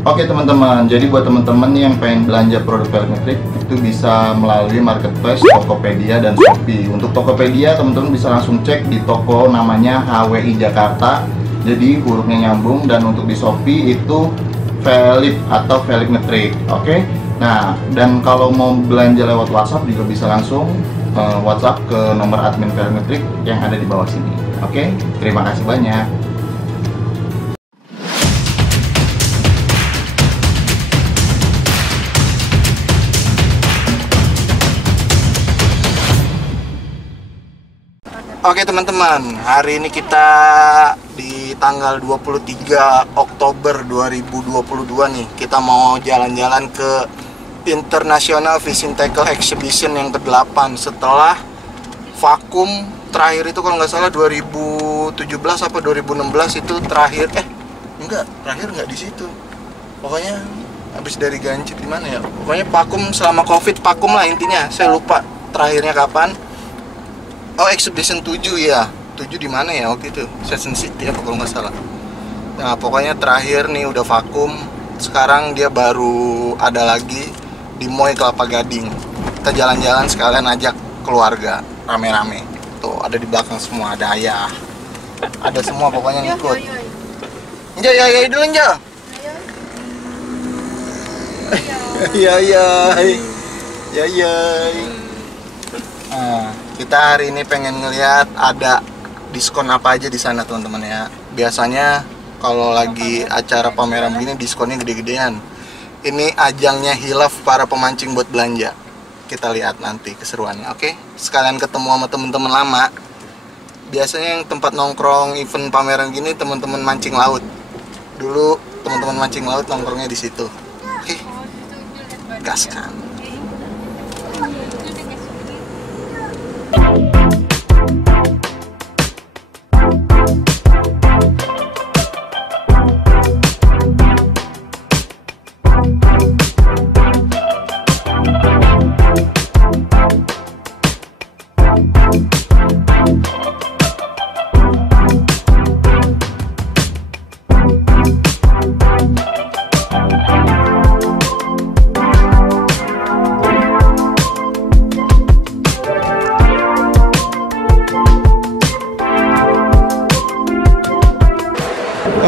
Oke teman-teman, jadi buat teman-teman yang pengen belanja produk Velmetrik itu bisa melalui marketplace Tokopedia dan Shopee. Untuk Tokopedia teman-teman bisa langsung cek di toko namanya HWI Jakarta, jadi hurufnya nyambung. Dan untuk di Shopee itu Velip atau Velmetrik. Oke. Nah, dan kalau mau belanja lewat WhatsApp juga bisa langsung WhatsApp ke nomor admin Velmetrik yang ada di bawah sini. Oke, terima kasih banyak. Oke teman-teman, hari ini kita di tanggal 23 Oktober 2022 nih. Kita mau jalan-jalan ke International Fishing Tackle Exhibition yang ke-8 setelah vakum terakhir itu kalau nggak salah 2017 apa 2016 itu terakhir. Terakhir nggak di situ. Pokoknya habis dari Gancit di mana ya? Pokoknya vakum selama Covid, vakum lah intinya. Saya lupa terakhirnya kapan. Oh, Exhibition 7 ya. 7 di mana ya waktu itu? Season City apa kalau nggak salah. Nah, pokoknya terakhir nih udah vakum. Sekarang dia baru ada lagi di Moy Kelapa Gading. Kita jalan-jalan sekalian ajak keluarga rame-rame. Tuh, ada di belakang semua, ada ayah. Ada semua pokoknya ngikut. Nja, ya dulu Nja. Ya. Nah, kita hari ini pengen ngelihat ada diskon apa aja di sana teman-teman ya. Biasanya kalau lagi acara pameran begini diskonnya gede-gedean. Ini ajangnya hilaf para pemancing buat belanja. Kita lihat nanti keseruannya. Oke, sekalian ketemu sama teman-teman lama. Biasanya yang tempat nongkrong event pameran gini teman-teman mancing laut. Dulu teman-teman mancing laut nongkrongnya di situ. Oke, gaskan.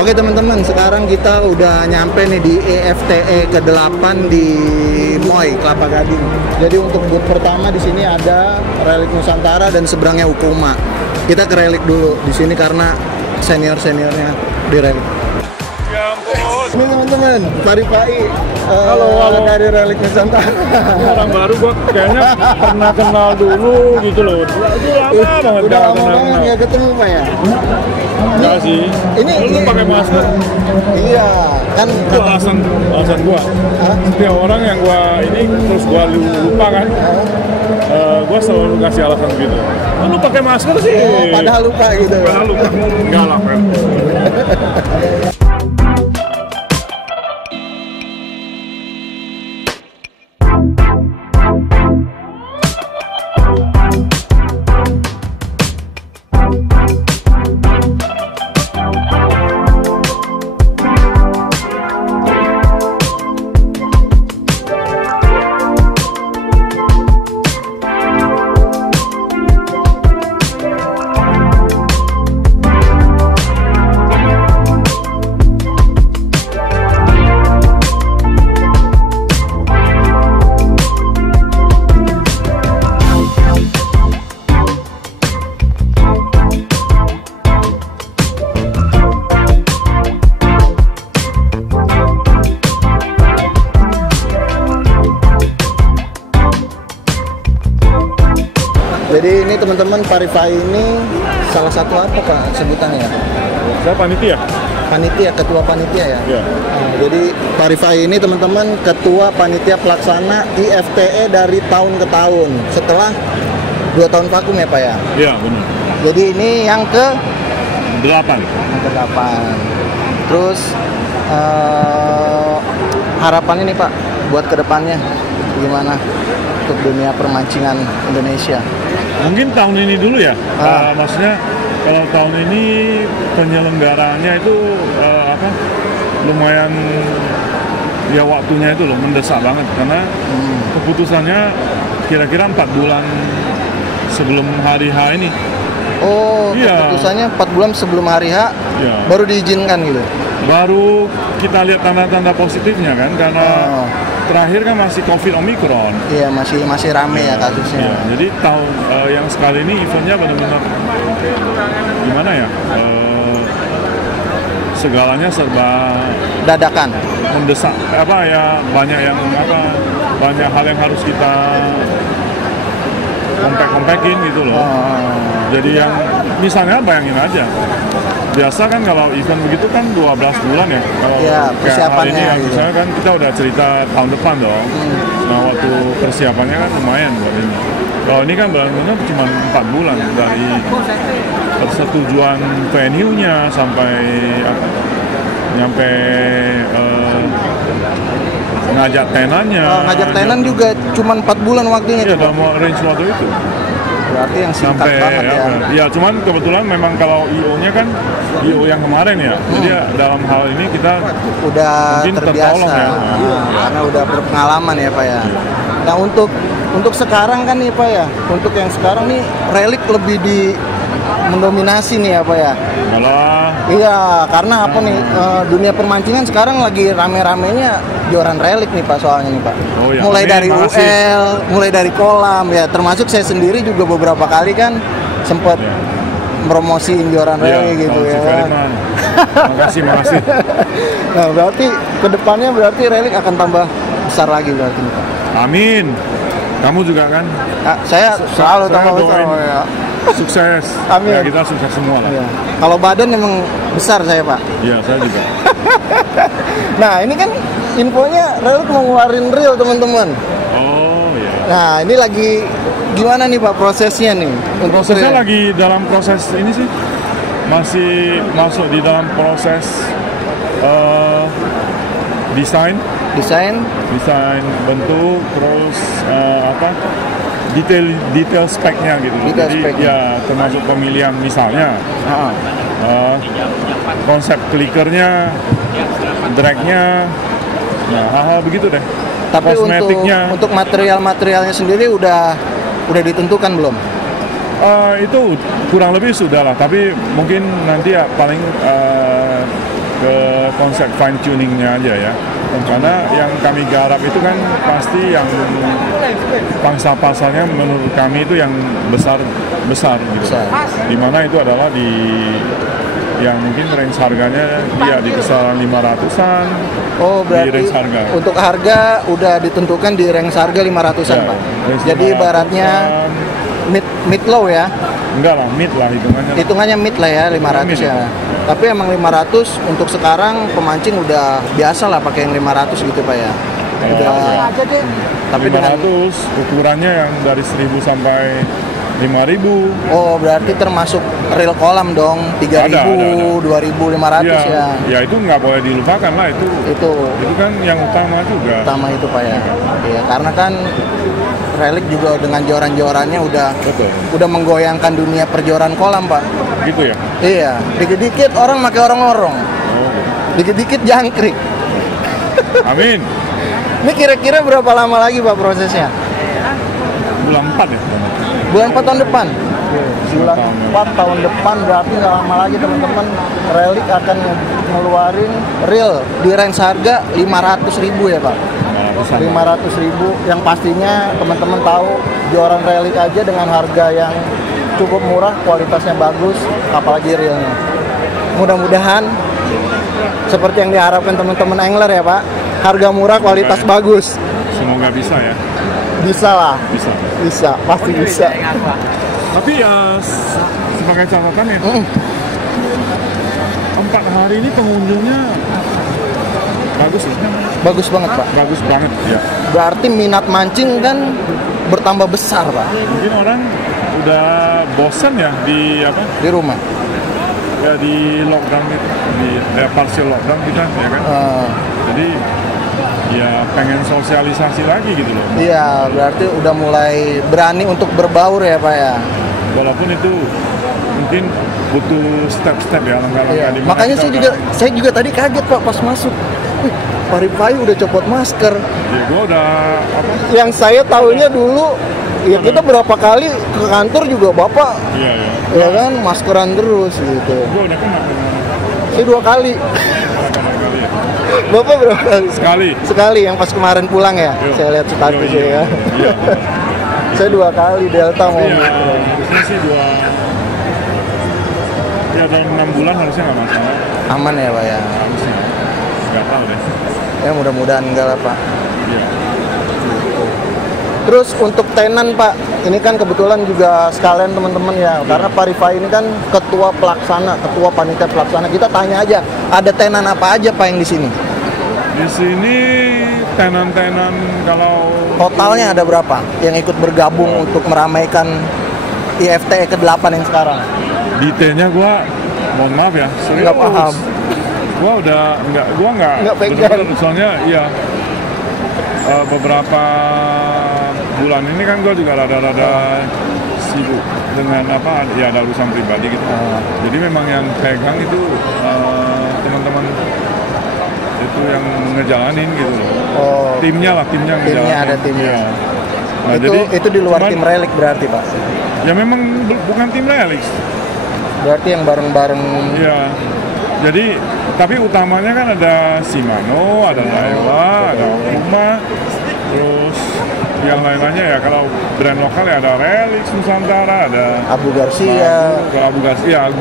Oke teman-teman, sekarang kita udah nyampe nih di EFTE ke-8 di Moy Kelapa Gading. Jadi untuk booth pertama di sini ada Relik Nusantara dan seberangnya Ukuma. Kita ke Relik dulu di sini karena senior-seniornya di Relik. Ya ampun. Ini teman-teman, Pari-Pai Halo. dari Relik Nusantara. Ini orang baru gua kayaknya pernah kenal dulu gitu loh. Itu lama banget Udah lama kenal. banget nggak ketemu Pak ya? Enggak sih. Lu pakai masker. Iya, kan Itu alasan gua. Hah? Setiap orang yang gua ini terus gua lupa kan. Gua selalu kasih alasan gitu. Lu pakai masker sih. Padahal lupa gitu. Padahal lupa. Enggak lah, men. Jadi ini teman-teman, Pari-Pai ini salah satu apa Pak sebutannya? Saya panitia. Panitia, ketua panitia ya? Iya. Nah, jadi Pari-Pai ini teman-teman ketua panitia pelaksana IFTE dari tahun ke tahun. Setelah 2 tahun vakum ya Pak ya? Iya, benar. Jadi ini yang ke 8. yang ke-8. Terus harapan ini Pak buat kedepannya gimana untuk dunia permancingan Indonesia? Mungkin tahun ini dulu ya. Maksudnya kalau tahun ini penyelenggaranya itu lumayan ya waktunya itu loh mendesak banget karena keputusannya kira-kira 4 bulan sebelum hari H ini. Oh, Iya. keputusannya 4 bulan sebelum hari H Iya. baru diizinkan gitu. Baru kita lihat tanda-tanda positifnya kan karena terakhir kan masih COVID Omicron. Iya, masih rame ya kasusnya. Ya, jadi tahun yang sekali ini eventnya benar-benar gimana ya? Segalanya serba Dadakan. mendesak apa ya, banyak hal yang harus kita kompekin gitu loh. Jadi yang misalnya bayangin aja, biasa kan kalau event begitu kan 12 bulan ya. Kalau Iya, kayak persiapannya hari ini ya, gitu. misalnya kan kita udah cerita tahun depan dong. Nah waktu persiapannya kan lumayan buat ini. Kalau ini kan benar-benar cuma 4 bulan dari persetujuan venue-nya sampai nyampe ngajak tenannya. Ngajak tenan juga cuma 4 bulan waktunya. Iya, dalam range waktu itu. Berarti yang singkat Sampai banget ya. ya cuman kebetulan memang kalau IO-nya kan IO yang kemarin ya. Jadi ya, dalam hal ini kita Udah mungkin terbiasa. tertolong ya. Karena udah berpengalaman ya Pak ya. Nah untuk sekarang kan nih Pak ya, untuk yang sekarang nih relik lebih mendominasi nih ya Pak ya. malah Iya, karena apa nih, dunia permancingan sekarang lagi rame-ramenya joran relik nih Pak, soalnya nih Pak. Oh, ya. Mulai Amin, dari makasih. UL, mulai dari kolam ya, termasuk saya sendiri juga beberapa kali kan sempat Ya. promosiin joran relik gitu kalau ya. si Ferry mah, makasih. Nah berarti kedepannya berarti relik akan tambah besar lagi berarti nih Pak. Amin. Kamu juga kan Nah, saya selalu saya tambah besar doain. ya. sukses. Amin. Ya, kita sukses semua lah. Iya. Kalau badan emang besar saya Pak. Iya, saya juga. Nah ini kan infonya relik mau ngeluarin reel teman-teman. Oh iya. Nah ini lagi gimana nih Pak prosesnya nih? Untuk Prosesnya reel? lagi dalam proses ini sih, masih masuk di dalam proses desain Desain. bentuk, terus detail speknya gitu. Detail Jadi speknya. ya termasuk pemilihan misalnya konsep clicker-nya, drag-nya, nah hal-hal begitu deh. Tapi Kosmetiknya untuk materialnya sendiri udah ditentukan belum? itu kurang lebih sudah lah, tapi mungkin nanti ya paling ke konsep fine tuningnya aja ya. Karena yang kami garap itu kan pasti yang pangsa pasarnya menurut kami itu yang besar gitu. Besar. Dimana itu adalah di yang mungkin range harganya dia di kisaran 500-an. Oh Di berarti range harga. untuk harga udah ditentukan di range harga 500-an Ya, Pak. range Jadi 500-an. ibaratnya mid low ya. Enggak lah, mid lah hitungannya. Hitungannya mid lah ya 500 Mid ya. ya. Tapi emang 500 untuk sekarang pemancing udah biasa lah pakai yang 500 gitu Pak ya. Udah aja deh. tapi dengan 500 ukurannya yang dari 1000 sampai 5000. oh berarti termasuk reel kolam dong 3000, Ada. 2500 ya. Ya itu nggak boleh dilupakan lah, itu Itu kan yang utama juga. utama itu Pak ya. Iya, karena kan relik juga dengan joran-jorannya Betul. udah menggoyangkan dunia perjoran kolam Pak. Gitu ya. Iya, dikit-dikit orang pakai orong-orong, Oh. dikit-dikit jangkrik. Amin. Ini kira-kira berapa lama lagi Pak prosesnya? Bulan 4 ya. Bulan 4 tahun depan. Bulan 4 tahun depan berarti nggak lama lagi teman-teman, relik akan ngeluarin reel di range harga 500.000 ya Pak. 500.000 yang pastinya teman-teman tahu joran relik aja dengan harga yang cukup murah, kualitasnya bagus, apalagi reelnya. Mudah-mudahan seperti yang diharapkan teman-teman angler ya Pak, harga murah, kualitas bagus. Semoga bisa ya. Bisa lah, Bisa. pasti bisa. Tapi ya sebagai catatan ya, 4 hari ini pengunjungnya bagus loh. Bagus banget Pak. Bagus banget ya. Berarti minat mancing kan bertambah besar Pak Mungkin orang udah bosen ya di di rumah. ya di lockdown itu, di partial lockdown kita ya kan. Jadi ya pengen sosialisasi lagi gitu loh. Iya, berarti udah mulai berani untuk berbaur ya Pak ya. Walaupun itu mungkin butuh step-step ya, langkah-langkah Iya. di mana Makanya kita saya juga tadi kaget Pak pas masuk. Wih, Parify udah copot masker. Ya gue udah apa? Yang saya tahunya dulu, ya kita berapa kali ke kantor juga bapak, Iya. ya kan maskeran terus gitu. Gue udah kena. Saya 2 kali. Kali ya. Bapak berapa kali? Sekali. Sekali yang pas kemarin pulang ya. Yo. Saya lihat status Yo, ya. Iya. Saya 2 kali Delta mau Iya, gitu. harusnya sih 2. Ya dalam 6 bulan harusnya nggak masalah. Aman ya Pak ya. Harusnya. Nggak tahu deh. Ya mudah-mudahan enggak lah Pak. Iya. Terus untuk tenan Pak, ini kan kebetulan juga sekalian teman-teman ya, karena Parify ini kan ketua pelaksana, ketua panitia pelaksana. Kita tanya aja, ada tenan apa aja Pak yang di sini? Di sini tenan-tenan kalau Totalnya ada berapa yang ikut bergabung untuk meramaikan IFT ke-8 yang sekarang? detailnya gua mohon maaf ya, serius. Nggak paham. Gua nggak pegang. bener-bener, soalnya iya beberapa bulan ini kan gua juga rada-rada sibuk dengan apa ya, ada urusan pribadi gitu. Jadi memang yang pegang itu teman-teman itu yang ngejalanin gitu loh. Oh, Timnya ngejalanin. ada timnya. Iya. Nah, itu di luar cuman, tim Relic berarti Pak? ya memang bukan tim Relic. Berarti yang bareng-bareng. Iya. Jadi tapi utamanya kan ada Shimano, ada Laila, ada Puma, terus yang lain-lainnya ya. Kalau brand lokal ya ada Relic Nusantara, ada Abu Garcia. Kalau Abu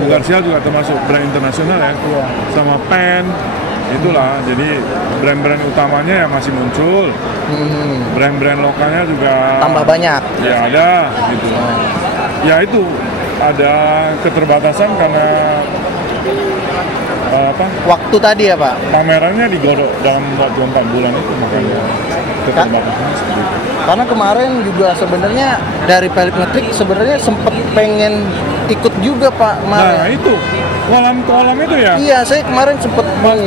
Garcia juga termasuk brand internasional ya. Iya. Sama Pen. Itulah, jadi brand-brand utamanya yang masih muncul, brand-brand lokalnya juga Tambah banyak. ya ada gitu. Ya itu ada keterbatasan karena apa, Waktu tadi ya Pak? pamerannya digodok dalam waktu 4 bulan itu, makanya keterbatasannya seperti itu. Karena kemarin juga sebenarnya dari Pelip Ngetrik sebenarnya sempet pengen ikut juga Pak kemarin. Nah itu kolam itu ya. Iya, saya kemarin sempet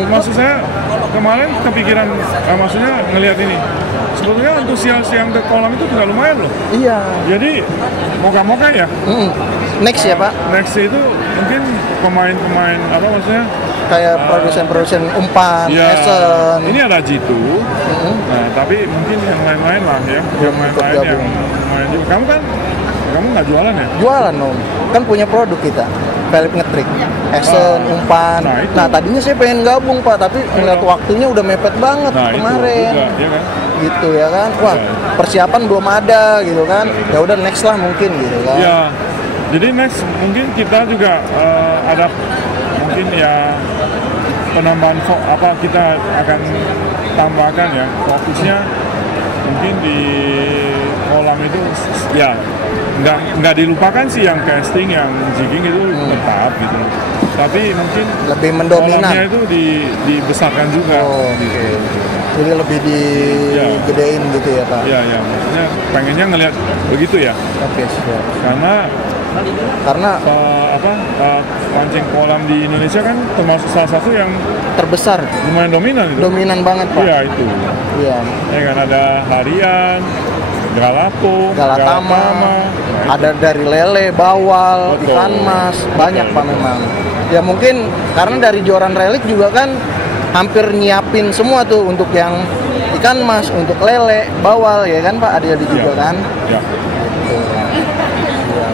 Maksud saya kemarin kepikiran, maksudnya ngelihat ini. Sebetulnya antusias yang ke kolam itu juga lumayan loh. Iya. Jadi moga-moga ya. Next ya Pak, Next itu mungkin pemain-pemain apa maksudnya? kayak produsen-produsen umpan, Ya, Essen. ini ada Jitu. Nah, tapi mungkin yang lain-lain lah ya. Yang lain-lain yang main juga. Kamu nggak jualan ya? Jualan Om, kan punya produk kita, Pelip Ngetrik, Essen, umpan. Nah, itu. Nah tadinya saya pengen gabung Pak, tapi ngeliat waktunya udah mepet banget Nah, kemarin. itu juga, ya kan? Gitu ya kan, wah Ya. persiapan belum ada gitu kan, ya udah next lah mungkin gitu kan. Ya, jadi next mungkin kita juga ada mungkin ya penambahan kita akan tambahkan ya, fokusnya mungkin di kolam itu ya nggak dilupakan sih yang casting, yang jigging itu tetap gitu, tapi mungkin Lebih mendominan. kolamnya itu dibesarkan juga. Oh, oke. Jadi lebih digedein gitu ya Pak. Ya, maksudnya pengennya ngelihat begitu ya, Oke, siap. karena Karena pancing kolam di Indonesia kan termasuk salah satu yang terbesar, lumayan dominan itu. dominan banget Pak. Iya itu. Iya. Ya kan ada Harian, Galapung, Galatama, Nah, ada dari lele, bawal, Betul. ikan mas, banyak Betul, Pak betul. memang. Ya mungkin karena dari Joran Relic juga kan hampir nyiapin semua tuh untuk yang ikan mas, untuk lele, bawal ya kan Pak, ada juga Iya. kan. Ya. Gitu. Ya.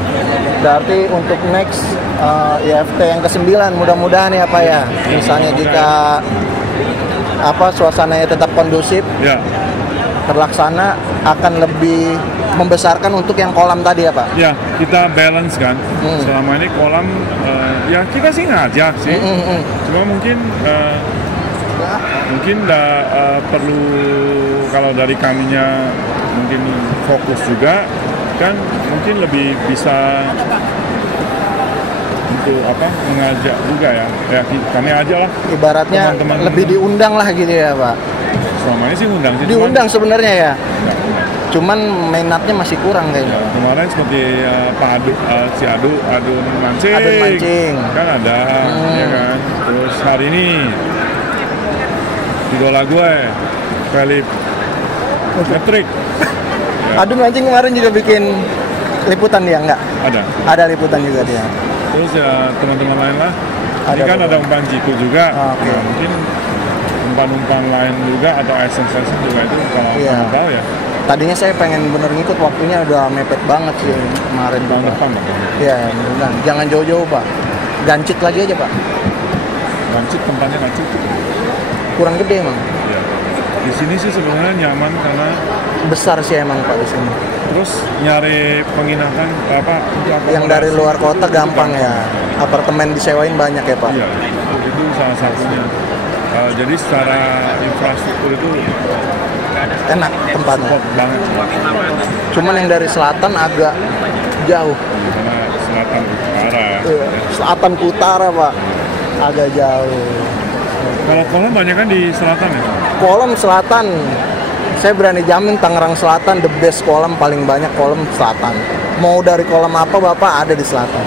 Berarti untuk next IFT yang ke-9 mudah-mudahan ya Pak ya. Misalnya jika suasananya tetap kondusif, Ya. terlaksana akan lebih membesarkan untuk yang kolam tadi ya Pak. Ya, kita balance kan. Selama ini kolam ya kita sih ngajak sih. Cuma mungkin perlu kalau dari kaminya mungkin fokus juga kan, mungkin lebih bisa untuk mengajak juga ya kami aja lah, Ibaratnya Teman-teman. lebih diundang lah gitu ya Pak. selama ini sih ngundang sih, Diundang sebenarnya ya. cuman, Cuman minatnya masih kurang kayaknya. kemarin seperti Pak Adu mancing, Adun mancing. kan ada ya kan. Terus hari ini idola gue Pelip Ngetrik ya, Adun mancing kemarin juga bikin liputan dia enggak? ada. Ada liputan juga dia. Terus ya teman-teman lain lah. Ini Ada kan beberapa. ada umpan jitu juga. Oke. Nah, mungkin umpan-umpan lain juga atau essence juga itu kalau Iya. tahu ya Tadinya saya pengen bener ngikut, waktunya udah mepet banget sih kemarin. tahun Pak. depan Pak. Iya, beneran. Jangan jauh-jauh Pak. Gancit lagi aja Pak. Lancit tempatnya nggak cukup. Kurang gede emang. Ya. Di sini sih sebenarnya nyaman karena Besar sih emang Pak di sini. terus nyari penginapan apa untuk Yang dari luar kota gampang ya. Apartemen disewain banyak ya Pak. Iya, itu salah satunya. Jadi secara infrastruktur itu Enak tempatnya. support banget Cuman yang dari selatan agak jauh. karena selatan utara. Iya, selatan ke utara Pak. Agak jauh. Kalau kolam banyak kan di selatan ya. Kolam selatan. Saya berani jamin Tangerang Selatan the best kolam, paling banyak kolam selatan. Mau dari kolam apa Bapak ada di selatan.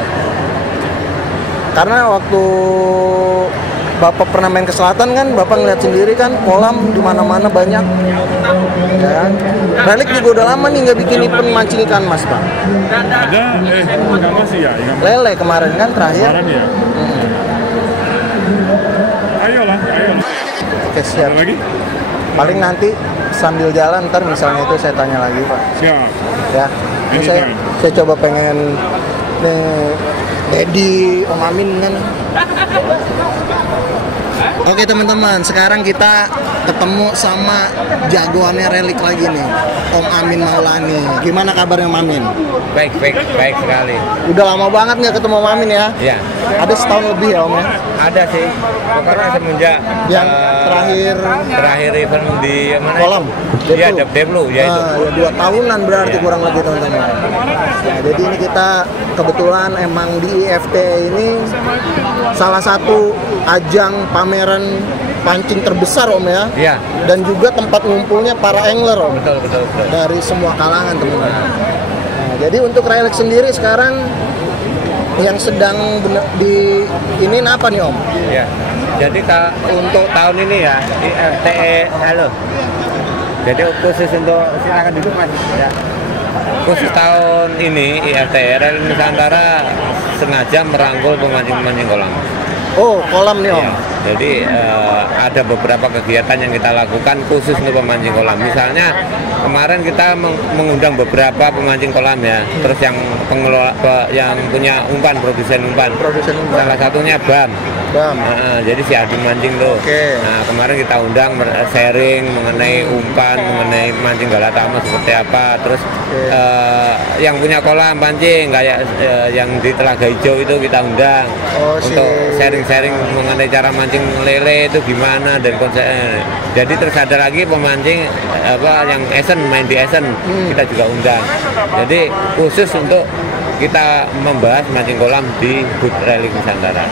Karena waktu Bapak pernah main ke selatan kan, Bapak ngeliat sendiri kan kolam di mana-mana banyak. Ya. Relik juga udah lama nih nggak bikin event mancing ikan mas Pak. Ada ikan mas sih ya, ikan mas. Lele kemarin kan terakhir. Kemarin ya. Ayolah. Oke siap. Ada lagi? Paling nanti sambil jalan ntar misalnya itu saya tanya lagi Pak. Siap. Ya. Ini saya coba pengen nih Dedi Om Amin kan. Oke teman-teman, sekarang kita ketemu sama jagoannya Relik lagi nih, Om Amin Maulani. Gimana kabarnya Om Amin? Baik sekali. Udah lama banget nggak ketemu Om Amin ya? Ya, Ada setahun lebih ya Om ya? ada sih. Pokoknya semenjak Yang terakhir event di mana? Kolam. Iya, Deplu, ya itu. Ya 2 tahunan berarti Ya. kurang lebih teman-teman. Nah, jadi ini kita kebetulan emang di IFT ini salah satu ajang pameran pancing terbesar Om ya. Iya, Dan juga tempat ngumpulnya para angler Om. betul. Dari semua kalangan teman-teman. Nah, jadi untuk Relik sendiri sekarang yang sedang di ini apa nih Om? Ya. Jadi untuk tahun ini ya, IFTE, halo. Jadi khusus untuk, silakan duduk Mas. Ya. Khusus tahun ini IFTE Relik Nusantara sengaja merangkul pemancing-pemancing kolam. Oh, kolam nih Om. Ya, jadi ada beberapa kegiatan yang kita lakukan khusus untuk pemancing kolam. Misalnya kemarin kita mengundang beberapa pemancing kolam ya. Terus yang pengelola yang punya umpan, produsen umpan. Salah satunya BAM. Jadi si Adi mancing tuh. Oke. Nah kemarin kita undang sharing mengenai umpan, mengenai mancing galatama seperti apa. Terus yang punya kolam pancing kayak yang di Telaga Hijau itu kita undang untuk sharing mengenai cara mancing lele itu gimana dan konsep. Jadi terus ada lagi pemancing yang main di Esen kita juga undang. Jadi khusus untuk kita membahas mancing kolam di booth Relik Nusantara.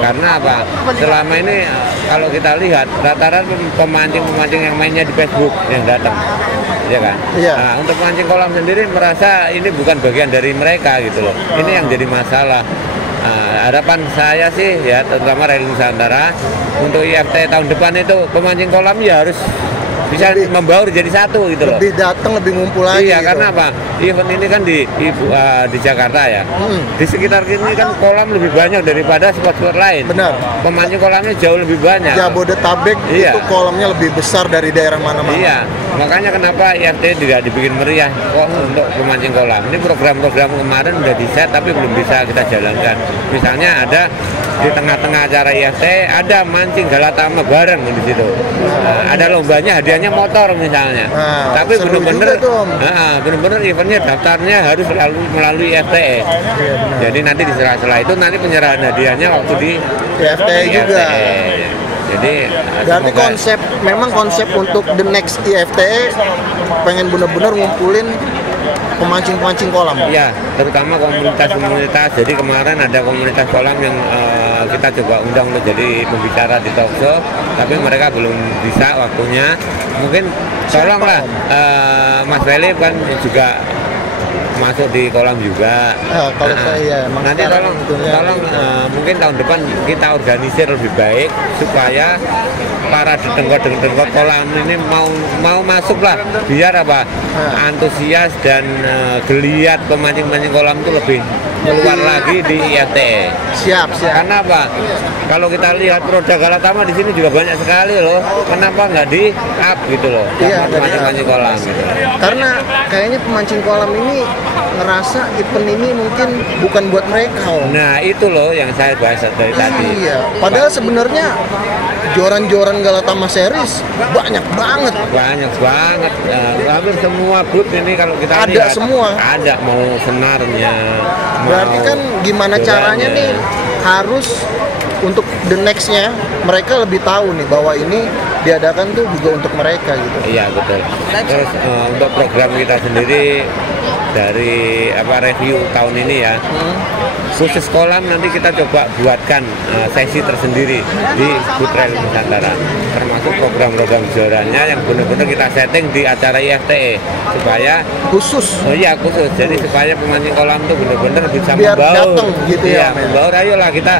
Karena apa? Selama ini kalau kita lihat rata-rata pemancing yang mainnya di Facebook yang datang, ya kan? Iya. Nah, untuk mancing kolam sendiri merasa ini bukan bagian dari mereka gitu loh. Ini yang jadi masalah. Harapan saya sih ya terutama Relik Nusantara untuk IFT tahun depan itu pemancing kolam ya harus bisa membaur jadi satu gitu loh. Lebih datang, lebih ngumpul lagi. Iya, gitu. karena apa? Event ini kan di Jakarta ya. Di sekitar sini kan kolam lebih banyak daripada spot-spot lain. Benar. Pemancing kolamnya jauh lebih banyak. Jabodetabek Iya. itu kolamnya lebih besar dari daerah mana-mana. Iya, makanya kenapa IFT tidak dibikin meriah kok untuk pemancing kolam. Ini program-program kemarin udah di-set tapi belum bisa kita jalankan. Misalnya ada di tengah-tengah acara IFT ada mancing galatama bareng di situ. Nah, ada lombanya, hadiahnya motor misalnya. Nah, tapi seru benar-benar juga tuh, Om. benar-benar eventnya daftarnya harus melalui IFTE. Jadi nanti di sela-sela itu nanti penyerahan hadiahnya waktu di IFT juga. Jadi Berarti semoga- memang konsep untuk the next IFT pengen bener-bener ngumpulin pemancing-pemancing kolam. Ya, terutama komunitas-komunitas. Jadi kemarin ada komunitas kolam yang kita coba undang untuk jadi pembicara di talk show, tapi mereka belum bisa waktunya. Mungkin tolonglah Mas Feli kan juga masuk di kolam juga. Kalau saya emang nanti sekarang tolong mungkin tahun depan kita organisir lebih baik supaya para dengkot kolam ini mau masuk lah biar apa antusias dan geliat pemancing kolam itu lebih keluar lagi di IFTE. Siap. Karena apa? Kalau kita lihat produk Galatama di sini juga banyak sekali loh. Kenapa nggak di up gitu loh? Iya, Mancing kolam gitu. Karena kayaknya pemancing kolam ini ngerasa event ini mungkin bukan buat mereka, Om. Nah itu loh yang saya bahas dari tadi. Iya. Padahal sebenarnya joran-joran Galatama Series banyak banget. Banyak banget. Hampir semua grup ini kalau kita Ada lihat, semua. Ada mau senarnya. Berarti mau kan gimana caranya jorannya. nih harus untuk the next-nya mereka lebih tahu nih bahwa ini diadakan tuh juga untuk mereka gitu. Iya betul. Terus untuk program kita sendiri dari review tahun ini ya, khusus kolam nanti kita coba buatkan sesi tersendiri di Good Trail Nusantara, termasuk program-program jorannya yang benar-benar kita setting di acara IFTE supaya Khusus. khusus. Jadi supaya pemancing kolam itu benar-benar bisa Biar membaur. datang gitu ya, Iya, Om, ya. membaur. Ayolah kita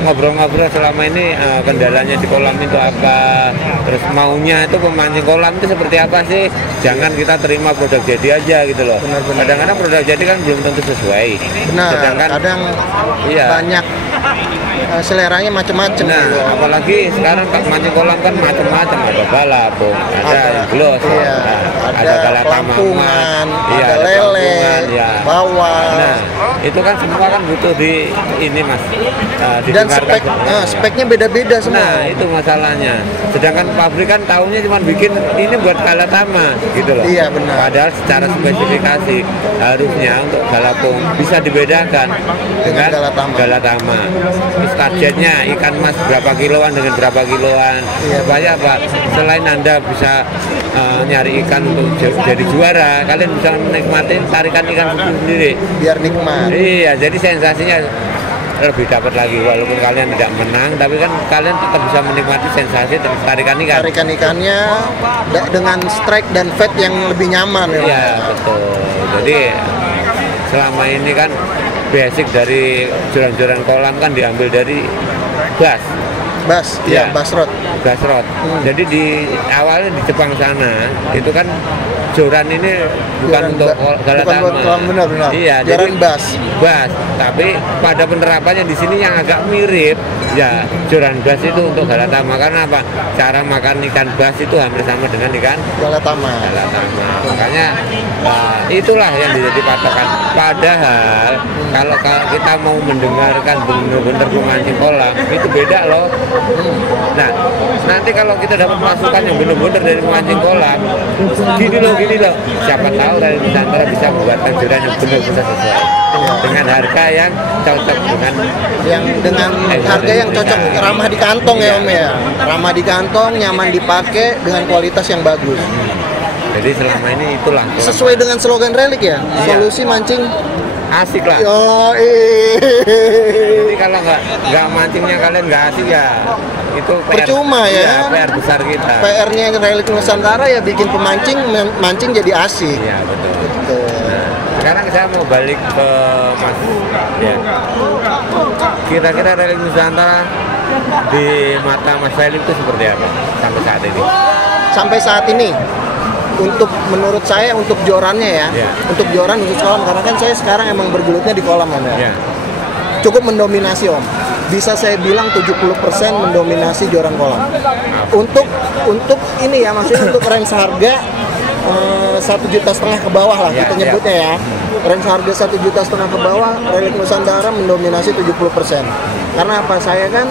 ngobrol-ngobrol selama ini kendalanya di kolam itu apa, terus maunya itu pemancing kolam itu seperti apa sih. Jangan kita terima produk jadi aja gitu loh. Benar-benar. Kadang-kadang produk jadi kan belum tentu sesuai. Benar. Sedangkan Kadang iya. banyak seleranya macam-macam. Nah, gitu. apalagi sekarang mancing kolam kan macam-macam, ada balapung, ada gloss, iya, ada galatama, pelampungan, iya, ada lele, pelampungan, ya. bawal. Nah, itu kan semua kan butuh di ini mas, Dan didengarkan. speknya beda-beda semua. Nah, itu masalahnya. Sedangkan pabrik kan tahunya cuma bikin ini buat galatama gitu loh. Iya, benar. Padahal secara spesifikasi harusnya untuk galapung bisa dibedakan dengan galatama. Terus targetnya ikan mas berapa kiloan dengan berapa kiloan. Iya, Supaya apa? Selain Anda bisa nyari ikan untuk jadi juara, kalian bisa menikmati tarikan ikan sendiri. Biar nikmat. Iya, jadi sensasinya lebih dapat lagi walaupun kalian tidak menang, tapi kan kalian tetap bisa menikmati sensasi dan tarikan ikan. Tarikan ikannya dengan strike dan fat yang lebih nyaman ya. Iya, betul. Jadi selama ini kan basic dari joran-joran kolam kan diambil dari bass. Bass, Iya. bass rod. Bass rod. Jadi di awalnya di Jepang sana itu kan joran ini bukan Joran untuk galatama. bukan buat kolam, benar-benar. Iya, Joran bass. Bass. Tapi pada penerapannya di sini yang agak mirip, ya joran bass itu untuk galatama. Karena apa? Cara makan ikan bass itu hampir sama dengan ikan Galatama. galatama. Makanya itulah yang menjadi patokan. Padahal kalau kita mau mendengarkan benar-benar pemancing kolam itu beda loh. Nah, nanti kalau kita dapat masukan yang benar-benar dari pemancing kolam, gini loh, siapa tahu dari Nusantara bisa membuatkan joran yang benar-benar sesuai dengan harga yang cocok dengan harga yang cocok, ramah di kantong ya Om ya. Ramah di kantong, nyaman dipakai dengan kualitas yang bagus. Jadi selama ini itulah Sesuai dengan slogan Relic ya, Iya. solusi mancing. asik lah. Oh, Jadi kalau nggak mancingnya kalian nggak asik ya itu PR, percuma ya. Iya, PR besar kita. PR-nya Relic Nusantara ya bikin pemancing mancing jadi asik. Iya betul. Gitu. Nah, sekarang saya mau balik ke Mas. Ya. Kira-kira Relic Nusantara di mata Mas Felix itu seperti apa sampai saat ini? Sampai saat ini untuk menurut saya untuk jorannya ya, Iya. untuk joran khusus kolam karena kan saya sekarang emang bergelutnya di kolam Om ya. Ya. Cukup mendominasi Om. Bisa saya bilang 70% mendominasi joran kolam. Untuk ini ya maksudnya untuk range harga 1,5 juta ke bawah lah Ya, kita nyebutnya ya. Range harga 1,5 juta ke bawah Relic Nusantara mendominasi 70%. Karena apa? Saya kan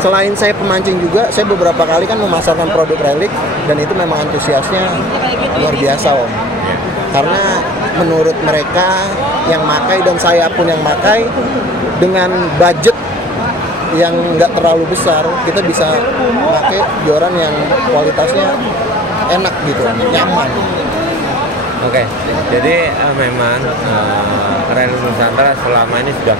selain saya pemancing juga, saya beberapa kali kan memasarkan produk Relic dan itu memang antusiasnya luar biasa Om. Karena menurut mereka yang makai dan saya pun yang makai dengan budget yang nggak terlalu besar, kita bisa pakai joran yang kualitasnya enak gitu, nyaman. Oke, jadi memang Relic Nusantara selama ini sudah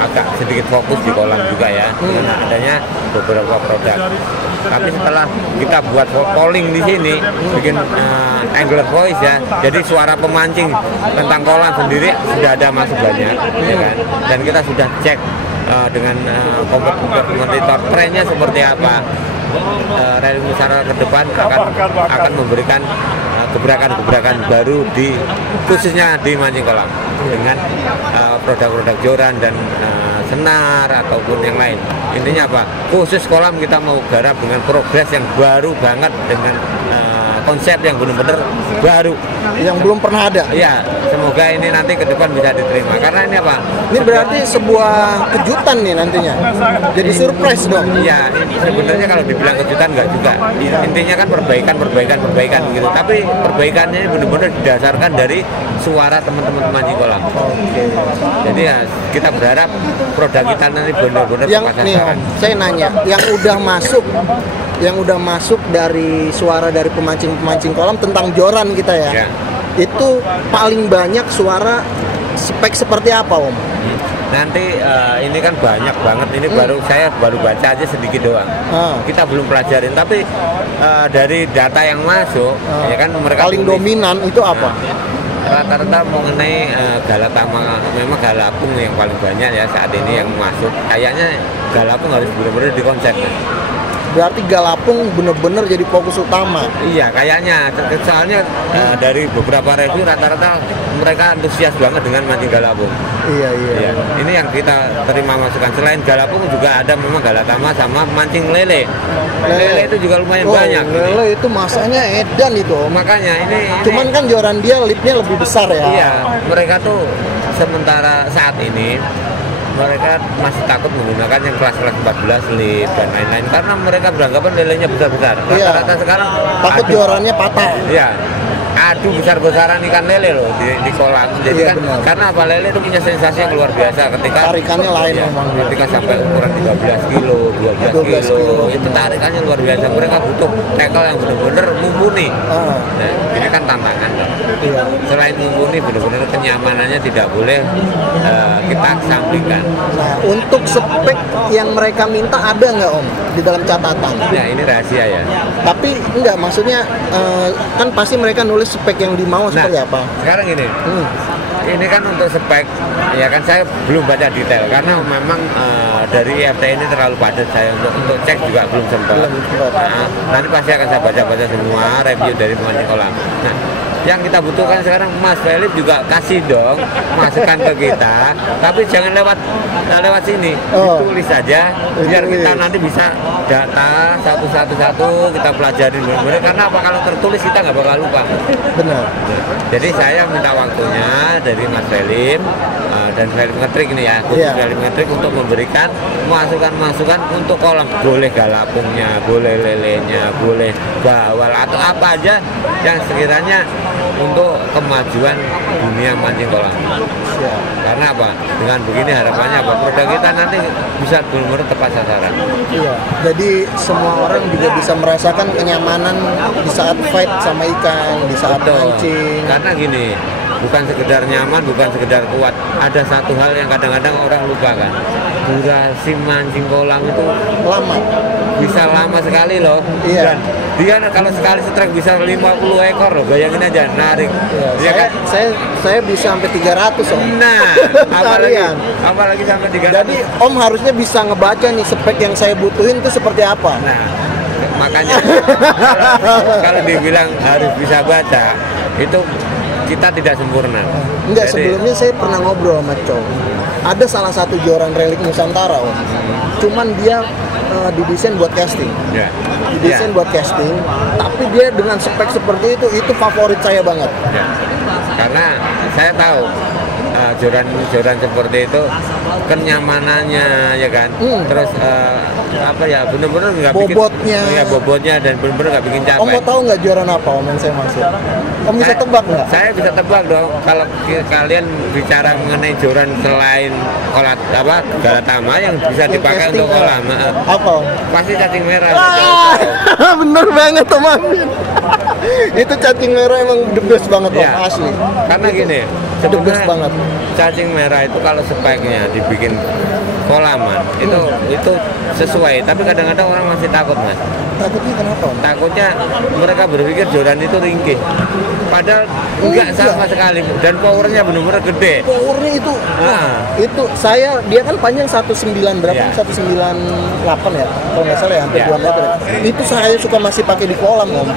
agak sedikit fokus di kolam juga ya, dengan adanya beberapa produk. Tapi setelah kita buat polling di sini, bikin angler voice ya, jadi suara pemancing tentang kolam sendiri sudah ada masuk banyak, ya kan? Dan kita sudah cek dengan kompetitor trennya seperti apa. Relic Nusantara ke depan akan memberikan gebrakan-gebrakan baru khususnya di mancing kolam dengan produk-produk joran dan senar ataupun yang lain. Intinya apa? Khusus kolam kita mau garap dengan progres yang baru banget dengan konsep yang benar-benar baru yang belum pernah ada. Iya, semoga ini nanti ke depan bisa diterima. Karena ini apa? Ini berarti sebuah kejutan nih nantinya. Jadi surprise dong. Iya, sebenarnya kalau dibilang kejutan nggak juga. Intinya kan perbaikan gitu. Tapi perbaikannya ini benar-benar didasarkan dari suara teman-teman mancing kolam. Oke. Jadi ya kita berharap produk kita nanti benar-benar Yang tepat nih sasaran. Om, saya nanya, yang udah masuk dari suara dari pemancing kolam tentang joran kita ya. Itu paling banyak suara spek seperti apa Om? Nanti ini kan banyak banget, ini saya baru baca aja sedikit doang. Kita belum pelajarin, tapi dari data yang masuk ya kan mereka paling dominan itu apa? Rata-rata mengenai galatama, memang galapung yang paling banyak ya saat ini yang masuk. Kayaknya galapung harus benar-benar dikonsep. Berarti galapung bener-bener jadi fokus utama. Iya, kayaknya. Soalnya dari beberapa review rata-rata mereka antusias banget dengan mancing galapung. Iya. Ini yang kita terima masukan. Selain galapung juga ada memang galatama sama mancing lele. Lele itu juga lumayan banyak. Lele itu masanya edan itu. Makanya ini. Cuman kan joran dia lipnya lebih besar ya. Iya, mereka tuh sementara saat ini mereka masih takut menggunakan yang kelas-kelas 14 lip dan lain-lain karena mereka beranggapan lelenya besar-besar. Rata-rata sekarang takut jorannya patah. Iya. Adu besar-besaran ikan lele loh di kolam. Jadi kan benar. Karena apa, lele itu punya sensasi yang luar biasa ketika tarikannya lain memang. Ketika sampai ukuran 13 kilo, 12 kilo, itu tarikannya luar biasa. Mereka butuh tackle yang benar-benar mumpuni. Nah, ini kan tantangan. Selain mumpuni, benar-benar kenyamanannya tidak boleh kita kesampingkan. Nah, untuk spek yang mereka minta ada nggak Om di dalam catatan? Ya ini rahasia ya. Tapi enggak, maksudnya kan pasti mereka nulis spek yang dimau seperti apa? Sekarang gini, ini kan untuk spek, ya kan saya belum baca detail karena memang dari IFT ini terlalu padat saya untuk cek juga belum sempat. Nah, nanti pasti akan saya baca-baca semua review dari pemancing kolam. Nah, yang kita butuhkan sekarang Mas Felip juga kasih dong masukan ke kita, tapi jangan lewat sini, ditulis saja biar kita nanti bisa data satu kita pelajarin benar-benar. Karena apa, kalau tertulis kita nggak bakal lupa. Benar. Jadi saya minta waktunya dari Mas Felip dan Felip Ngetrik ini ya, khusus Felip Ngetrik untuk memberikan masukan-masukan untuk kolam. Boleh galapungnya, boleh lelenya, boleh bawal atau apa aja yang sekiranya untuk kemajuan dunia mancing kolam. Karena apa? Dengan begini harapannya apa? Produk kita nanti bisa benar-benar tepat sasaran. Iya. Jadi semua orang juga bisa merasakan kenyamanan di saat fight sama ikan, di saat mancing. Karena gini, bukan sekedar nyaman, bukan sekedar kuat. Ada satu hal yang kadang-kadang orang lupa kan. Durasi mancing kolam itu lama. Bisa lama sekali loh. Iya. Dan dia kalau sekali strike bisa 50 ekor loh. Bayangin aja, narik. Iya. Saya bisa sampai 300 Om. Nah, apalagi sampai 300. Jadi Om harusnya bisa ngebaca nih spek yang saya butuhin itu seperti apa. Nah, makanya kalau dibilang harus bisa baca, itu kita tidak sempurna. Enggak, sebelumnya saya pernah ngobrol sama Cow. Ada salah satu joran relik Nusantara Om. Cuman dia didesain buat casting. Didesain buat casting, tapi dia dengan spek seperti itu favorit saya banget. Karena saya tahu joran seperti itu kenyamanannya ya kan, terus apa ya, benar-benar nggak bikin bobotnya dan benar-benar nggak bikin capek. Om mau tahu nggak joran apa Om yang saya maksud? Om bisa tebak nggak? Saya bisa tebak dong. Kalau kalian bicara mengenai joran selain galatama yang bisa dipakai untuk kolam, apa? Pasti cacing merah. Bener banget Om Amin. Itu cacing merah emang the best banget Om, asli. Karena gini, The best banget. Cacing merah itu kalau speknya dibikin kolaman itu sesuai, tapi kadang-kadang orang masih takut, Mas. Takutnya kenapa, Om? Takutnya mereka berpikir joran itu ringkih, padahal enggak sama sekali, dan powernya benar-benar gede. Powernya itu, itu dia kan panjang 19 berapa? Iya. 198 ya, kalau nggak salah ya, hampir Iya. 2 meter. Itu saya suka masih pakai di kolam, Om.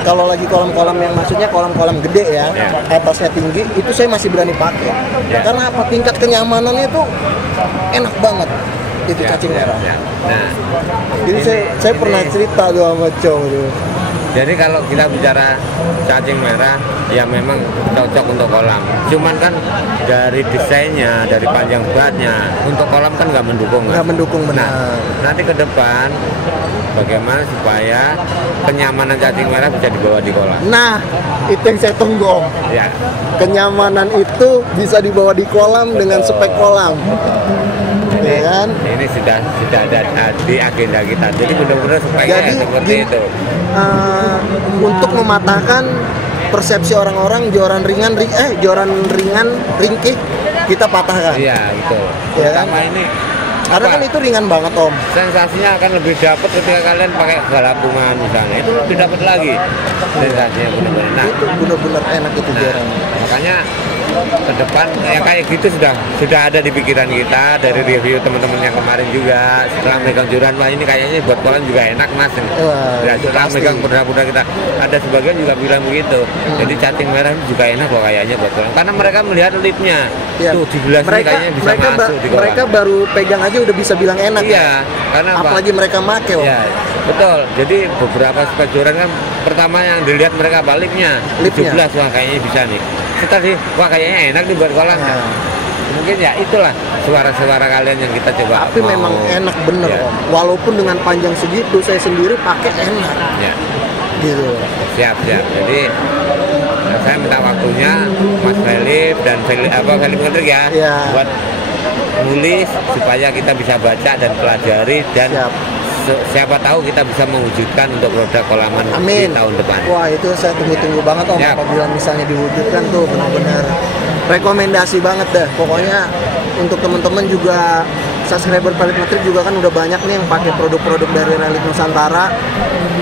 Kalau lagi kolam-kolam yang maksudnya kolam-kolam gede ya, Iya. atasnya tinggi, itu saya masih berani pakai. Iya. Karena apa? Tingkat kenyamanannya itu enak banget. Itu Ya, cacing ya, merah. ya. Nah, Jadi saya pernah cerita tuh sama Chong tuh. jadi kalau kita bicara cacing merah, ya memang cocok untuk kolam. Cuman kan dari desainnya, dari panjang badannya, untuk kolam kan nggak mendukung. Kan? Nggak mendukung, benar. Nah, nanti ke depan bagaimana supaya kenyamanan cacing merah bisa dibawa di kolam? Nah, itu yang saya tunggu, Om. Ya, Kenyamanan itu bisa dibawa di kolam dengan spek kolam. Ya kan? ini sudah ada di agenda kita. Jadi benar-benar speknya Jadi seperti itu. Untuk mematahkan persepsi orang-orang joran ringan ringkih kita patahkan. Iya, betul. Ya kan? Pertama ini Karena apa? kan itu ringan banget, Om. Sensasinya akan lebih dapat ketika kalian pakai galapungan misalnya, itu lebih dapat lagi sensasinya benar-benar. Nah, Itu benar-benar enak itu joran. makanya ke depan ya kayak gitu sudah ada di pikiran kita dari review teman-teman yang kemarin juga. Setelah megang joran, wah ini kayaknya buat kolam juga enak, Mas. Wah, Ya, itu setelah pasti. megang produk-produk kita, ada sebagian juga bilang begitu. Jadi cacing merah ini juga enak kok kayaknya buat kolam, karena mereka melihat lipnya. Ya. Tuh di gelas ini kayaknya bisa masuk di kolam. mereka baru pegang aja udah bisa bilang enak. Iya, karena apa? Apalagi mereka make, Om. Ya, betul. Jadi beberapa spek joran kan pertama yang dilihat mereka lipnya. Lipnya. 17, wah kayaknya bisa nih. Setelah sih, wah kayaknya enak nih buat kolam. Nah. Mungkin ya itulah suara-suara kalian yang kita coba. Tapi mau- memang enak bener, Ya. Om. Walaupun dengan panjang segitu, saya sendiri pakai enak. Ya, Gitu. siap. Jadi saya minta waktunya Mas Felip dan Felip Ngendrik ya, Ya. buat nulis supaya kita bisa baca dan pelajari dan Siap. siapa tahu kita bisa mewujudkan untuk produk kolaman di Amin. tahun depan. Wah, itu saya tunggu-tunggu banget, Om. Ya. Apabila misalnya diwujudkan tuh benar-benar rekomendasi banget deh. Pokoknya untuk teman-teman juga subscriber Felip Ngendrik juga kan udah banyak nih yang pakai produk-produk dari Relic Nusantara.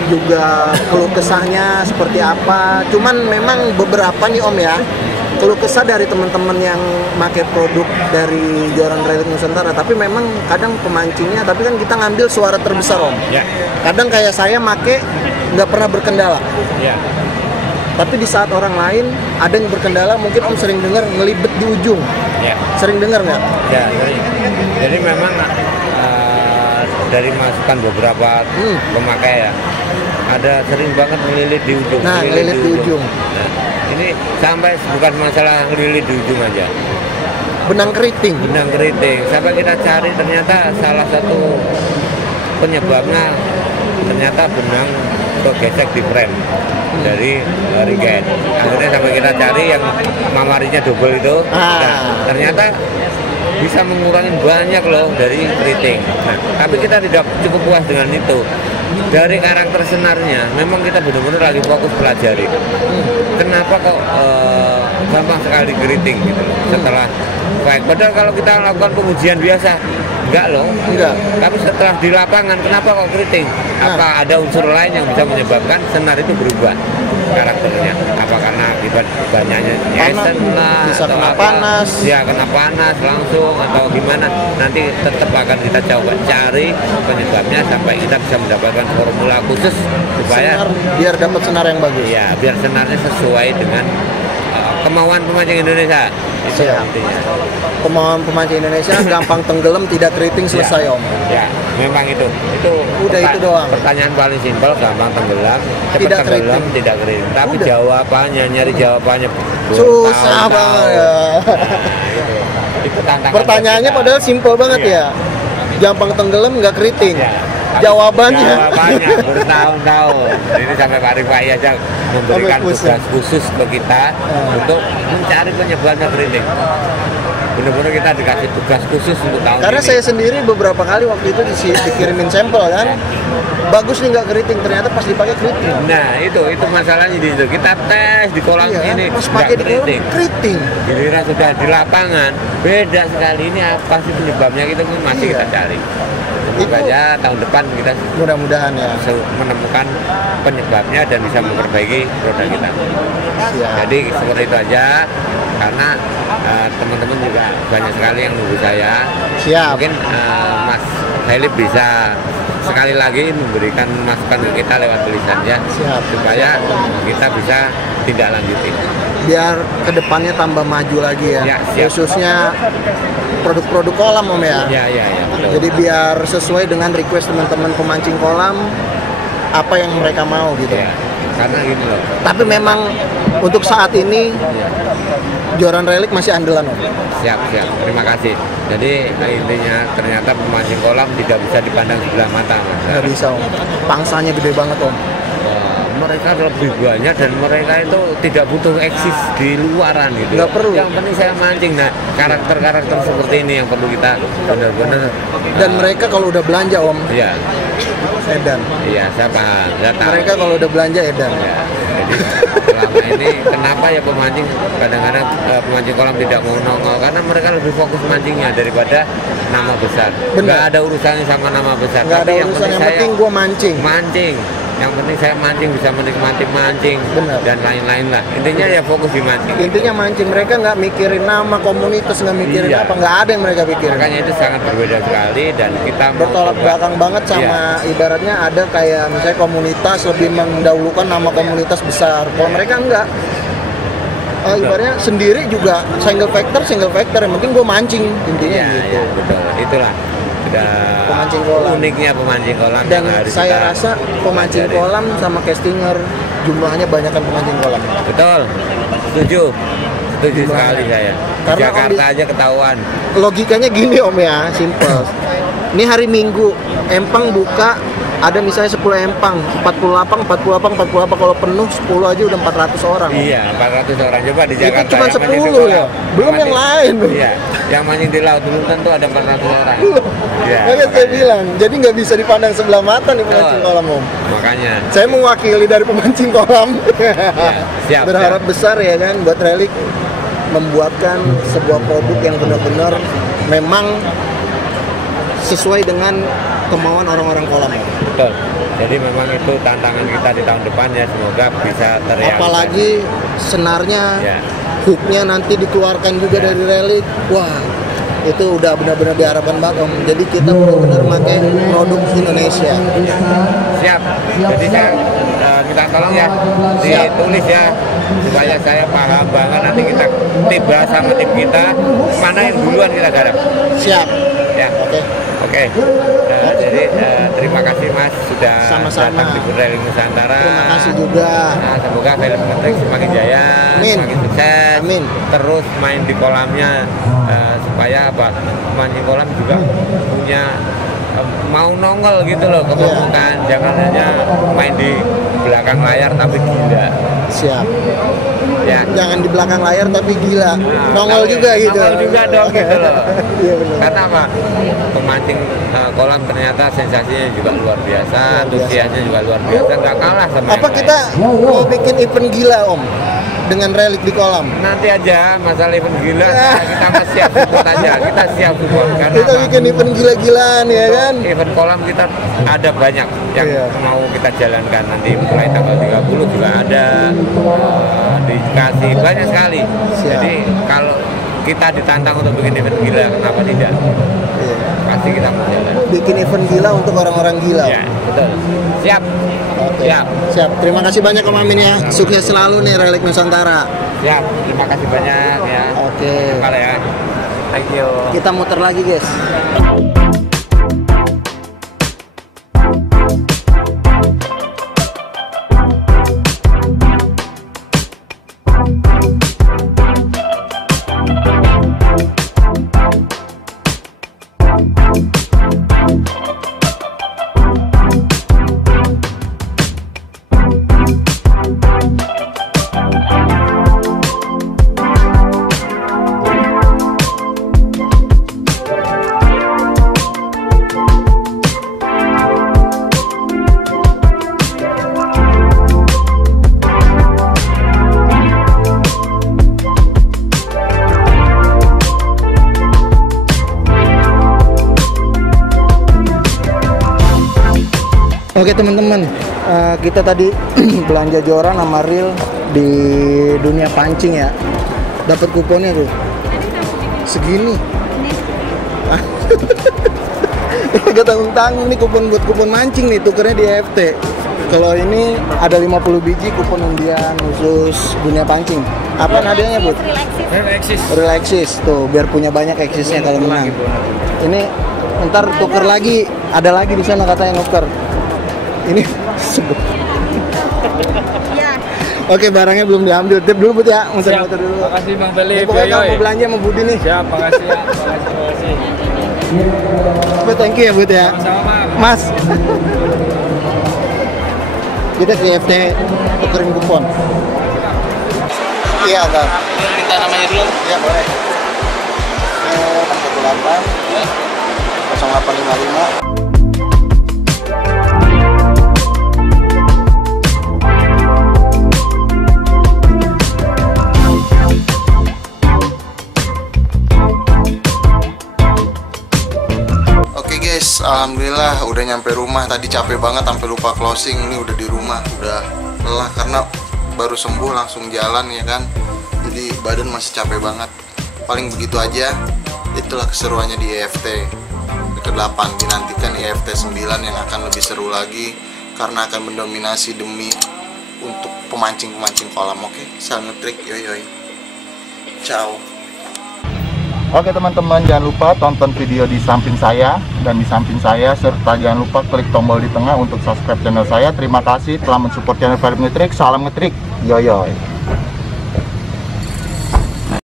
Juga keluh kesahnya seperti apa. Cuman memang beberapa nih, Om ya, keluh kesah dari teman-teman yang pakai produk dari joran Relic Nusantara, tapi memang kadang pemancingnya, tapi kan kita ngambil suara terbesar, Om. Ya, Kadang kayak saya make nggak pernah berkendala, ya. tapi di saat orang lain ada yang berkendala, mungkin Om sering dengar ngelibet di ujung. Ya, Sering dengar nggak? ya. Jadi memang dari masukan beberapa pemakai ya, ada sering banget ngelilit di ujung. Nah, ngelilit di ujung. Nah, ini sampai bukan masalah ngelilit di ujung aja, Benang keriting. benang keriting. Sampai kita cari ternyata salah satu penyebabnya ternyata benang kegesek di frame dari regen. Akhirnya sampai kita cari yang mamarinya double itu. Nah, ternyata bisa mengurangi banyak loh dari keriting. Nah, tapi kita tidak cukup puas dengan itu. Dari karakter senarnya, memang kita benar-benar lagi fokus pelajari. Kenapa kok gampang sekali keriting gitu loh. Setelah baik, padahal kalau kita lakukan pengujian biasa, enggak loh. Enggak. Tapi setelah di lapangan, kenapa kok keriting? Apa ada unsur lain yang bisa menyebabkan senar itu berubah karakternya? Apa karena akibat banyaknya esen lah, bisa atau kena apa? panas. Ya kena panas langsung atau gimana? Nanti tetap akan kita coba cari penyebabnya sampai kita bisa mendapatkan formula khusus supaya Senar, biar dapat senar yang bagus. ya biar senarnya sesuai dengan kemauan pemancing Indonesia. Itu Siap. intinya. Kemauan pemancing Indonesia gampang tenggelam, tidak keriting, selesai, Om. Ya, memang itu. Udah itu doang. Pertanyaan paling simpel, gampang tenggelam, cepat Tidak tenggelam, keriting. tidak keriting. Tapi Udah. jawabannya, nyari jawabannya Susah bertahun-tahun. banget ya. Itu tantangan Pertanyaannya buat kita. padahal simpel banget Iya. ya. Gampang tenggelam, nggak keriting. Ya. Jawabannya. Jawabannya bertahun-tahun. Ini sampai Pak Rifai aja memberikan Sampai pusing. tugas khusus ke kita untuk mencari penyebabnya keriting. benar-benar kita dikasih tugas khusus untuk tahun Karena ini. saya sendiri beberapa kali waktu itu dikirimin sampel kan, bagus nih nggak keriting, ternyata pas dipakai keriting. Nah itu masalahnya di situ. Kita tes di kolam Iya, ini pas nggak pakai di kolam keriting. keriting. Giliran sudah di lapangan beda sekali. Ini apa sih penyebabnya, kita pun masih Iya. kita cari. Semoga Itu- aja tahun depan kita Mudah-mudahan ya. bisa menemukan penyebabnya dan bisa memperbaiki produk kita. Siap. Jadi seperti itu aja, karena teman-teman juga banyak sekali yang nunggu saya. Siap. Mungkin Mas Philip bisa sekali lagi memberikan masukan ke kita lewat tulisannya, Siap. supaya kita bisa tindak lanjuti. Biar kedepannya tambah maju lagi ya. Ya, siap. Khususnya produk-produk kolam Om ya. Ya, betul. Jadi biar sesuai dengan request teman-teman pemancing kolam apa yang mereka mau gitu. Ya, karena gitu loh. Tapi memang untuk saat ini Joran Relic masih andalan Om. Siap. Terima kasih. Jadi intinya ternyata pemancing kolam tidak bisa dipandang sebelah mata. Mas. Nggak bisa Om. Pangsanya gede banget Om. Mereka lebih banyak dan mereka itu tidak butuh eksis di luaran gitu. Nggak perlu. Yang penting saya mancing. Nah, karakter-karakter seperti ini yang perlu kita benar-benar. Dan mereka kalau udah belanja Om, Iya, edan. saya paham. Saya tahu. Mereka kalau udah belanja edan. Ya, jadi selama ini kenapa ya pemancing kadang-kadang pemancing kolam tidak mau nongol, karena mereka lebih fokus mancingnya daripada nama besar. Benar. Nggak ada urusannya sama nama besar. Nggak ada Tapi urusan, yang saya penting gua mancing. Yang penting saya mancing, bisa menikmati mancing. Benar. Dan lain-lain lah. Intinya ya fokus di mancing. Intinya mancing, mereka nggak mikirin nama komunitas, nggak mikirin Iya. apa, nggak ada yang mereka pikirin. Makanya itu sangat berbeda sekali dan kita mau Bertolak coba. belakang banget sama ibaratnya ada kayak misalnya komunitas lebih mendahulukan nama komunitas besar. Kalau mereka enggak. Ibaratnya sendiri juga single factor yang penting gue mancing intinya Iya, gitu. iya, betul. Itulah Pemancing kolam. uniknya pemancing kolam Dan yang harus saya kita rasa pemancing pelajari. kolam sama castinger jumlahnya banyakan pemancing kolam. Betul, setuju sekali saya. Di Karena Jakarta Om aja ketahuan. Logikanya gini Om ya, simple. Ini hari Minggu, empang buka, ada misalnya 10 empang, 48 kalau penuh 10 aja udah 400 orang. Iya, 400 orang. Coba di Itu Jakarta cuma yang mancing 10 di kolam. ya, belum yang lain. Iya, yang mancing di laut belum tentu ada 400 orang. Iya, Makanya saya makanya. bilang, jadi nggak bisa dipandang sebelah mata nih pemancing Betul. kolam Om. Makanya. Saya mewakili dari pemancing kolam. siap, Berharap siap. besar ya kan buat Relic membuatkan sebuah produk yang benar-benar memang sesuai dengan kemauan orang-orang kolam. Betul. Jadi memang itu tantangan kita di tahun depan ya, semoga bisa terrealisasi. Apalagi senarnya, Ya. hooknya nanti dikeluarkan juga dari Relic. Wah, itu udah benar-benar diharapkan banget Om. Jadi kita benar-benar pakai produk Indonesia. Siap. Jadi saya minta tolong ya, ditulis ya, supaya saya paham banget nanti kita tiba sama tim kita mana yang duluan kita garap. Siap. Ya. Oke. Oke. Jadi terima kasih Mas sudah Sama-sama. datang di Burailing Nusantara. Terima kasih juga. Nah, semoga film Ngetrek semakin jaya, Amin. semakin sukses. Amin. Terus main di kolamnya supaya apa? Mancing kolam juga punya mau nongol gitu loh ke permukaan. Jangan hanya main di belakang layar tapi gila. Siap. Ya. Jangan di belakang layar tapi gila. Nah, Nongol tapi juga gitu. Nongol juga dong gitu loh. Iya benar. Karena apa? Pemancing kolam ternyata sensasinya juga luar biasa, antusiasnya juga luar biasa, nggak kalah sama Apa yang kita lain. mau bikin event gila Om dengan Relic di kolam? Nanti aja masalah event gila kita masih siap support aja, kita siap support karena Kita apa? bikin event gila-gilaan ya kan? Event kolam kita ada banyak yang Iya. mau kita jalankan nanti mulai tanggal 30 juga ada, dikasih banyak sekali. Siap. Jadi kalau kita ditantang untuk bikin event gila, kenapa tidak? Iya. Pasti kita mau jalan. Bikin event gila untuk orang-orang gila. Ya, betul. Siap. Oke. Siap. Siap. Terima kasih banyak Om Amin ya. Sukses selalu nih Relic Nusantara. Siap. Terima kasih banyak ya. Oke. Terima kasih ya. Thank you. Kita muter lagi guys. Oke teman-teman, kita tadi belanja joran sama reel di dunia pancing ya. Dapat kuponnya tuh. Segini. Gak tanggung-tanggung nih kupon buat kupon mancing nih, tukernya di EFT. Kalau ini ada 50 biji kupon undian khusus dunia pancing. Apa hadiahnya, Bud? Relaxis. Tuh, biar punya banyak eksisnya kalau menang. Ini ntar tuker lagi, ada lagi di sana katanya nuker. Ini Ya. Oke, barangnya belum diambil. Tip dulu, Bud ya. Muter-muter dulu. Makasih Bang Feli. Pokoknya mau belanja sama Budi nih. Siap, makasih ya. Makasih. Bud, thank you ya, Bud ya. Sama-sama. Mas. Kita ke EFT tukerin kupon. Iya, Kak. Minta namanya dulu. Iya, boleh. 18 0855. Oke guys, alhamdulillah udah nyampe rumah. Tadi capek banget sampai lupa closing. Ini udah di rumah, udah lelah karena baru sembuh langsung jalan ya kan. Jadi badan masih capek banget. Paling begitu aja. Itulah keseruannya di EFT ke-8. Dinantikan EFT 9 yang akan lebih seru lagi karena akan mendominasi demi untuk pemancing-pemancing kolam. Oke, salam ngetrik, yoi. Ciao. Oke teman-teman, jangan lupa tonton video di samping saya dan di samping saya, serta jangan lupa klik tombol di tengah untuk subscribe channel saya. Terima kasih telah mensupport channel Philip Ngetrik. Salam ngetrik, yoyoy.